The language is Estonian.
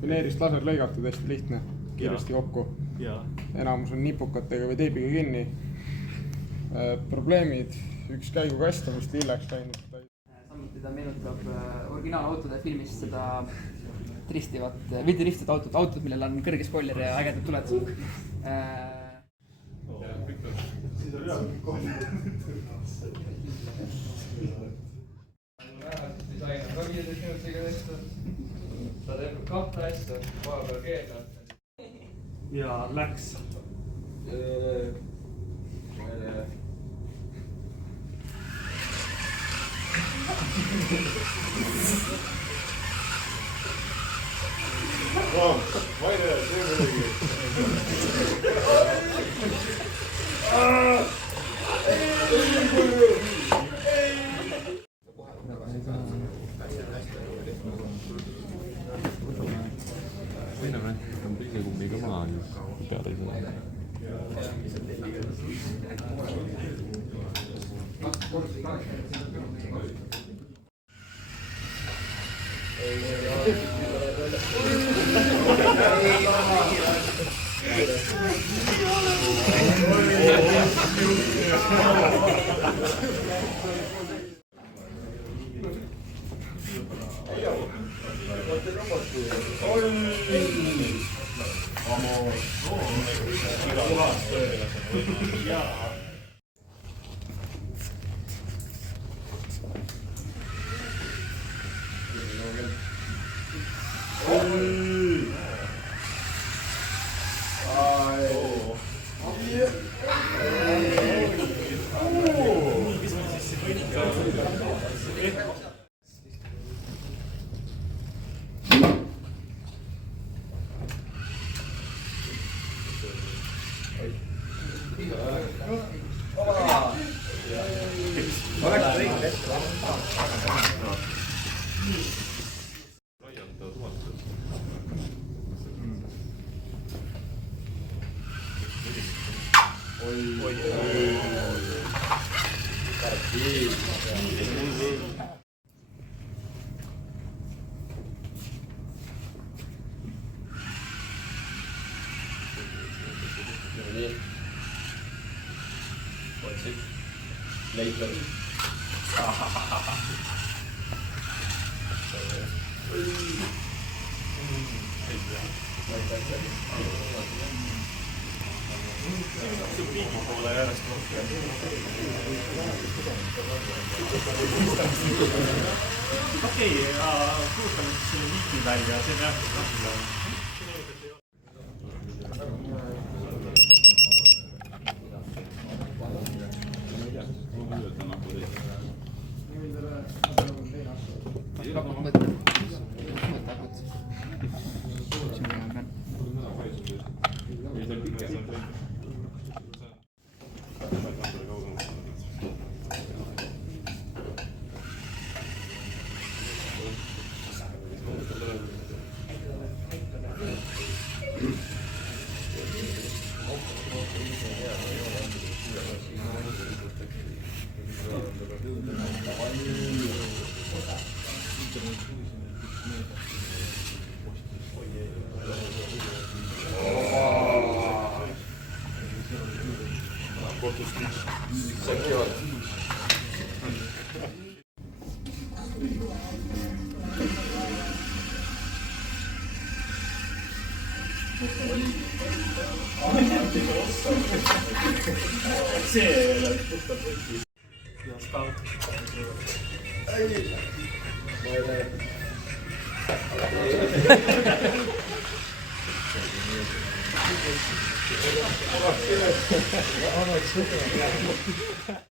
Fileerist laser lõigatud, hästi lihtne, kiiresti kokku. Enamus on nipukatega või teibiga kinni. Probleemid, üks käigukast on vist hiljaks läinud. Samuti ta meenutab originaalautode filmis seda mitte ristivat autot, millel on kõrge spoiler ja ägedad tuletused. Siis on jah disain on ka 15 minutiga tehtud. Ta teeb kahte asja, vahepeal keelab. Ja läks. Ma ei tea, see muidugi. Kummiga maha peale ei saa. Later. Okei, kuulutame siis selle liiki välja, see on jah.